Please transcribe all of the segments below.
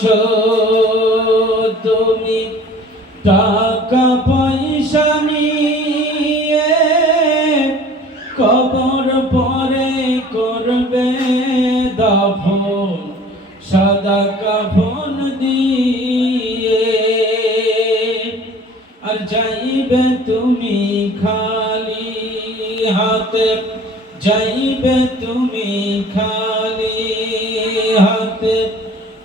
আছো তুমি টাকা পয়সা নিয়ে, কবর পরে করবে দাফন সাদা কাফন দিয়ে। আর যাইবে তুমি খালি হাতে, যাইবে তুমি খালি হাতে,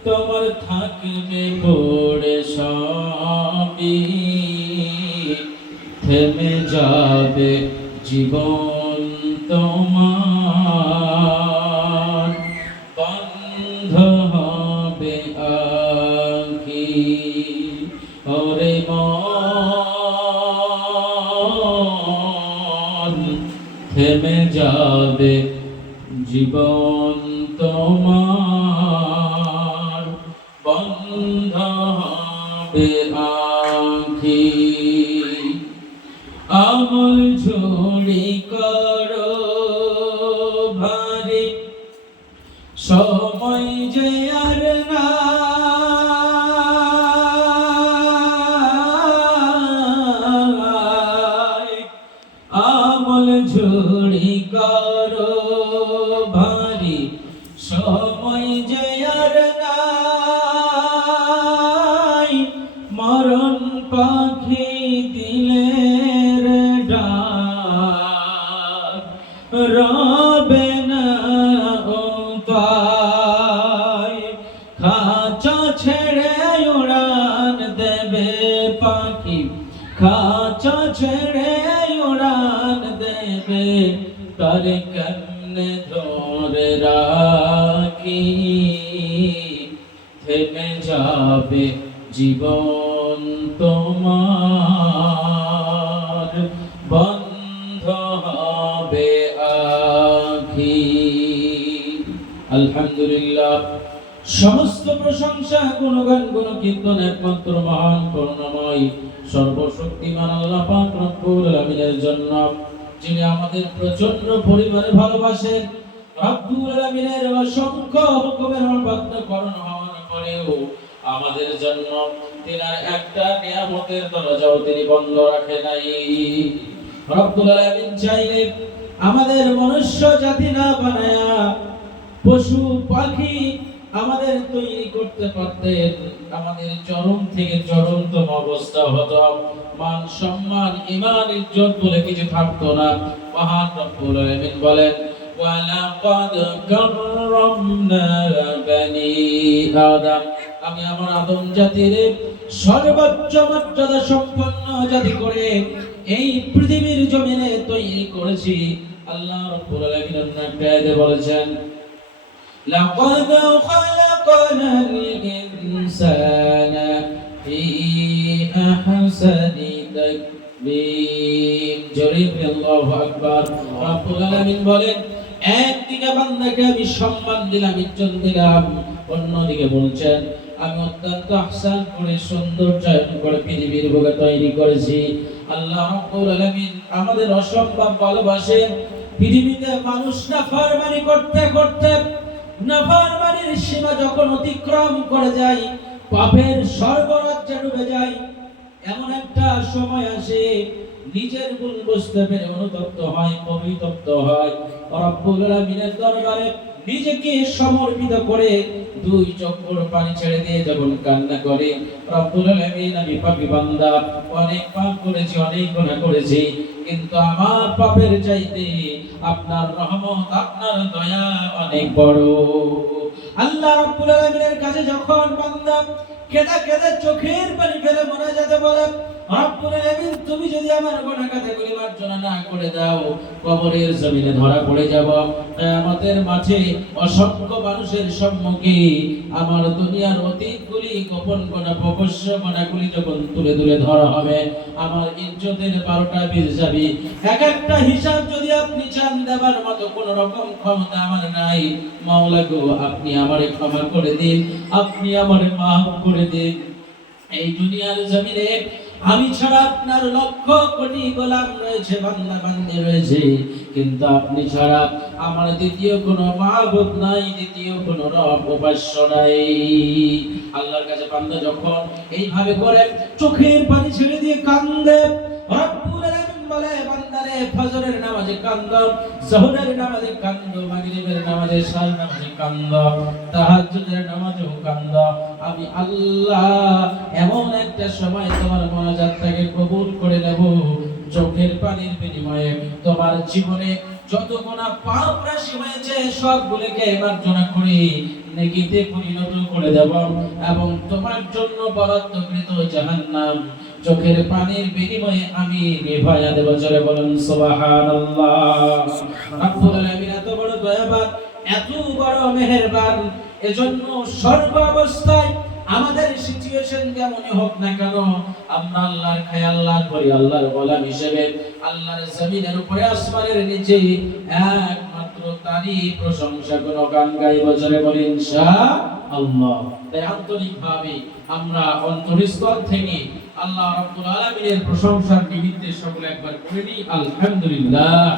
তোমার থাকবে পড়ে সবই, থেমে যাবে জীবন তোমার, বন্ধ হবে আঁখি। ওরে মন, থেমে যাবে জীবন তোমার, বন্ধ হবে আঁখি। আমল ঝুড়ি করো ভারী, সময় যে আর নাই। আমল ঝুড়ি করো ভারী, সময় যে আর নাই। মরণ পাখি দিলের ডাক, রবে না উপায়। খাঁচা ছেড়ে উড়ান দেবে পাখি, খাঁচা ছেড়ে উড়ান দেবে, তার কেমনে ধরে রাখি। থেমে যাবে জীবন তোমার, বন্ধ হবে আঁখি। আলহামদুলিল্লাহ, সমস্ত প্রশংসা গুণগান গুণকীর্তন একমাত্র মহান করুণাময় সর্বশক্তিমান আল্লাহ পাক রব্বুল আলামিনের জন্য, যিনি আমাদের প্রচন্ড পরিমাণে ভালোবাসেন। রব্বুল আলামিনের অসংখ্য হুকুমের অবাধ্য করণ হওয়ার পরেও আমাদের জন্য তিনার একটা নিয়ামতের দরজাও তিনি বন্ধ রাখে নাই। রব্বুল আলামিন চাইলে আমাদের মনুষ্য জাতি না বানায়া পশু পাখি আমাদের তৈরি করতে পারতেন, আমাদের চরম থেকে চরমতম অবস্থা হতো, মান সম্মান ঈমান ইজ্জত বলে কিছু থাকতো না। মহান রব্বুল আলামিন বলেন, ওয়ালাকাদ কাররামনা বানি আদম, আমি আমার আদম জাতির সর্বোচ্চ মর্যাদা সম্পন্ন জাতি করে এই পৃথিবীর জমিনে তৈরি করেছি। আল্লাহ রাব্বুল আলামিন একটা আয়াতে বলেছেন, লাকাদ খালাকনাল ইনসানা ফি আহসানি তাকবীর। জোরে আল্লাহু আকবার। রাব্বুল আলামিন বলেন, একদিকে বান্দাকে আমি সম্মান দিলাম, ইজ্জত দিলাম, অন্যদিকে বলছেন আমি অত্যন্ত আহসান করে সৌন্দর্যায়ন করে পৃথিবীর বুকে তৈরি করেছি। আল্লাহ রাব্বুল আলামিন আমাদের অসম্ভব ভালোবাসেন। পৃথিবীতে মানুষ নাফরমানি করতে করতে নাফরমানির সীমা যখন অতিক্রম করে যায়, পাপের স্বর্গরাজ্যে ডুবে যায়, এমন একটা সময় আসে নিজের ভুল বুঝতে পেরে অনুতপ্ত হয়, পরিতপ্ত হয়, রব্বুল আলামিনের দরবারে নিজেকে সমর্পিত করে দুই চক্ষুর পানি ছেড়ে দিয়ে যখন কান্না করে, রব্বুল আলামিন আমি পাপী বান্দা, অনেক পাপ করেছি, অনেক গুনাহ করেছি, কিন্তু আমার পাপের চাইতে আপনার রহমত, আপনার দয়া অনেক বড়। আল্লাহ রাব্বুল আলামিনের কাছে যখন বান্দা কেঁদে কেঁদে চোখের পানি ফেলে মোনাজাত বলে, রব্বুল আলামিন তুমি যদি আমার গুনাহ খাতাগুলি মার্জনা না করে দাও, কবরের জমিনে ধরা পড়ে যাব। কিয়ামতের মাঠে অসংখ্য মানুষের সম্মুখে আমার দুনিয়ার অতীতগুলি, গোপন গুনাহ, প্রকাশ্য গুনাহগুলি যখন তুলে তুলে ধরা হবে, আমার ইজ্জতের 12টা বেজে যাবে। এক একটা হিসাব যদি আপনি চান দেবার মতো কোন রকম ক্ষমতা আমার নাই। মাওলা গো, আপনি আমারে ক্ষমা করে দিন, আপনি আমারে মাফ করে দিন। এই দুনিয়ার জমিনে আমি ছাড়া আপনার লক্ষ কোটি গোলাম রয়েছে, বান্দা বান্দী রয়েছে, কিন্তু আপনি ছাড়া আমার দ্বিতীয় কোনো মাবুদ নাই, দ্বিতীয় কোনো রব উপাস্য নাই। আল্লাহর কাছে বান্দা যখন এইভাবে করে চোখের পানি ছেড়ে দিয়ে কান্দে, রব্বুল আলামিন বলে বান্দারে ফজরের নামাজে কান্দো, যোহরের নামাজে কান্দো, মাগরিবের নামাজে, শার নামাজে কান্দো, তাহাজ্জুদের নামাজেও কান্দো, আমি আল্লাহ এমন একটা সময় তোমার মোনাজাতটাকে কবুল করে নেব, চোখের পানির বিনিময়ে তোমার জীবনে যত গুনাহ পাপ রাশি হয়েছে সবগুলোকে মার্জনা করে নেকিতে পরিণত করে দেব, এবং তোমার জন্য বরাদ্দকৃত জাহান্নাম চোখের পানির বিনিময়ে আমি নিভাইয়া দেব। জোরে বলুন সুবহানাল্লাহ। রব্বুল আলামিন এত বড় দয়াবান, এত বড় মেহেরবান, এজন্য সর্ব অবস্থায় আমাদের সিচুয়েশন যেমনই হোক না কেন আমরা আল্লাহর খেয়াল করি, আল্লাহর গোলাম হিসেবে আল্লাহর জমিনের উপরে আসমানের নিচে একমাত্র তারই প্রশংসা গুণগান গাইব। জোরে বলি ইনশাআল্লাহ। তাই আন্তরিকভাবে আমরা অন্তরস্থল থেকে আল্লাহ রাব্বুল আলামিনের প্রশংসার নিমিত্তে সকলে একবার করে নিই আলহামদুলিল্লাহ।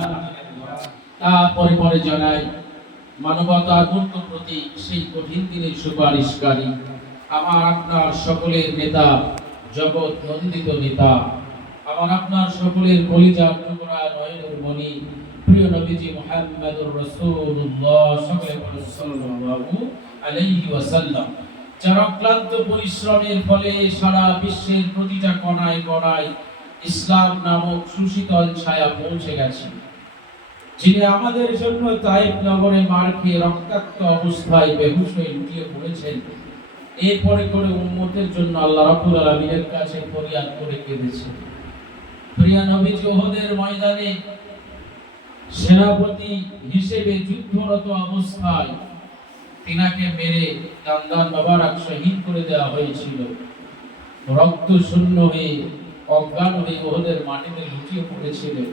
তারপরে পরে জানাই মানবতার মূর্ত প্রতীক, সেই কঠিন দিনের সুপারিশকারী, আমার আপনার সকলের নেতা, জগৎ নন্দিত নেতা, আমার আপনার সকলের কলিজার টুকরা, নয়নের মণি, প্রিয় নবীজি মুহাম্মদুর রাসূলুল্লাহ সাল্লাল্লাহু আলাইহি ওয়াসাল্লাম, যার অক্লান্ত পরিশ্রমের ফলে সারা বিশ্বের প্রতিটা কোণায় কোণায় ইসলাম নামক সুশীতল ছায়া পৌঁছে গেছে, যিনি আমাদের জন্য তায়েফ নগরে মার খেয়ে রক্তাক্ত অবস্থায় বেহুশ হয়ে লুটিয়ে পড়েছেন, এরপরে করে উম্মতের জন্য আল্লাহ রাব্বুল আলামিনের কাছে ফরিয়াদ করে কেঁদেছেন। প্রিয় নবীজি ওহদের ময়দানে সেনাপতি হিসেবে যুদ্ধরত অবস্থায় তিনাকে মেরে দান্দান মোবারক শহীদ করে দেওয়া হয়েছিল। রক্ত শূন্য হয়ে অজ্ঞান হয়ে ওহদের মাটিতে লুটিয়ে পড়েছিলেন।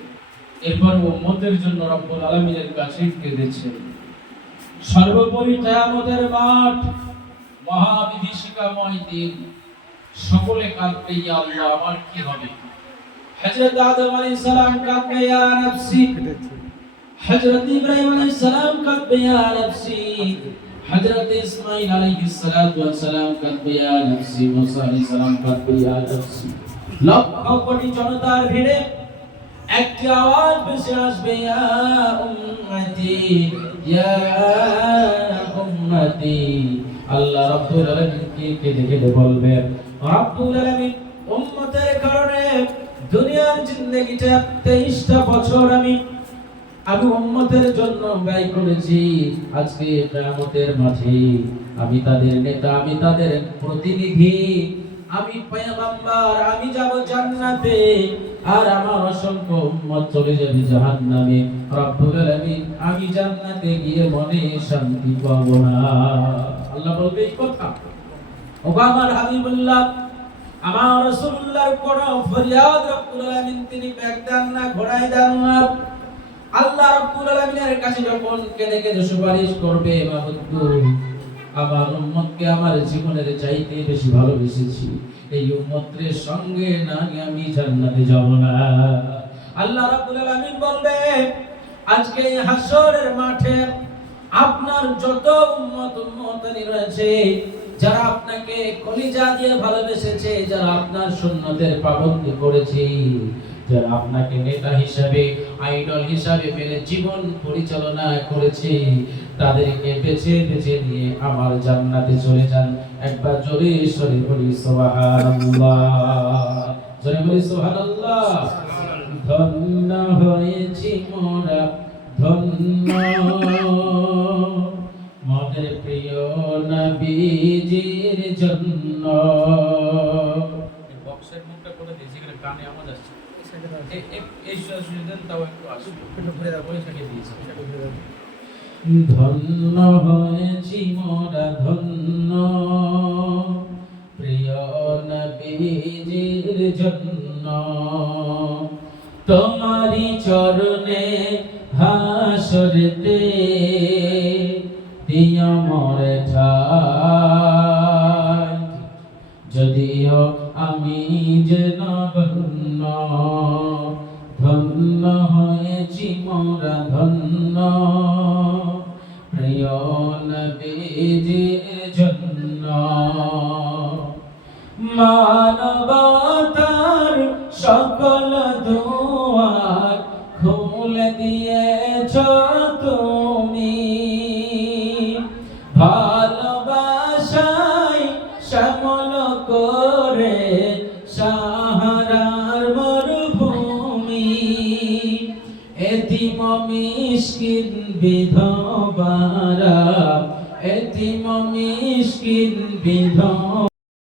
এরপর উম্মতের জন্য রব্বুল আলামিনের কাছে কেঁদেছেন। সর্বোপরি কিয়ামতের মাঠ, মহাবিভীষিকাময় দিন, সকলে কাঁদবে, ইয়া আল্লাহ আমার কি হবে। হযরত আদম আলাইহিস সালাম কাঁদবে, ইয়া নাফসি। হযরত ইব্রাহিম আলাইহিস সালাম কাঁদবে, ইয়া নাফসি। হযরত ইসমাঈল আলাইহিস সালাতু ওয়াস সালাম কাঁদবে, ইয়া নাফসি। মুসা আলাইহিস সালাম কাঁদবে, ইয়া নাফসি। লক্ষ কোটি জনতার ভিড়ে একটি আওয়াজ ভেসে আসবে, ইয়া উম্মতি, ইয়া উম্মতি। আল্লাহ রাব্বুল আলামিন কে দেখে বলবেন, রাব্বুল আলামিন উম্মতের কারণে দুনিয়ার জিন্দেগিটা 23টা বছর আমি উম্মতের জন্য ব্যয় করেছি। আজকে কিয়ামতের মাঠে আমি তাদের নেতা, আমি তাদের প্রতিনিধি, আমি পয়গম্বর, আমি যাব জান্নাতে, আর আমার অসংখ্য উম্মত চলে যাবে জাহান্নামে। রব্বুল আলামিন আমি জান্নাতে গিয়ে মনে শান্তি পাবো না। আল্লাহ বলবে এই কথা। ও আমার হাবিবুল্লাহ, আমার রাসূলুল্লাহর কোন ফরিয়াদ রব্বুল আলামিন তিনি ব্যাগ দেন না, ঘোড়ায় দেন না। আল্লাহ রাব্বুল আলামিনের কাছে যখন কেঁদে কেঁদে সুপারিশ করবে, মাবুদ আমার উম্মতকে আমার জীবনের চাইতে বেশি ভালোবেসেছি, এই উম্মতের সঙ্গে না আমি জান্নাতে যাব না। আল্লাহ রাব্বুল আলামিন বলবে, আজকে এই হাসরের মাঠে আপনার যত উম্মতানি রয়েছে, যারা আপনাকে কলিজা দিয়ে ভালোবেসেছে, যারা আপনার সুন্নতের পাবন্দি করেছে, যারা আপনাকে নেতা হিসাবে, আইডল হিসাবে মেনে জীবন পরিচালনা করেছে, তাদেরকে বেছে বেছে নিয়ে আমার জান্নাতে চলে যান। একবার জোরে সরে বলি সুবহানাল্লাহ, জোরে বলি সুবহানাল্লাহ। ধন্য হয়েছি মোরা, ধন্য মোদের প্রিয় নবীজির জন্য। বক্সের মুখটা করে দিয়েছি, এখানে কানে আওয়াজ আসছে, এই সুযোগ তাও একটু আসবে, একটু ঘুরে দাও, ওই থেকে দিয়েছি। ধন্য হয়েছি মোরা, ধন্য প্রিয় নবীজির জন্য, তোমারি চরণে হাসরেতে দিও মোরে ঠাই। যদিও আমি যেন মানবতার সকল দুয়ার খুলে দিয়েছ তুমি, ভালোবাসায় শ্যামল করে সাহারার মরুভূমি, এতিম মিসকিন বিধবারা, এতিম মিসকিন বিধবা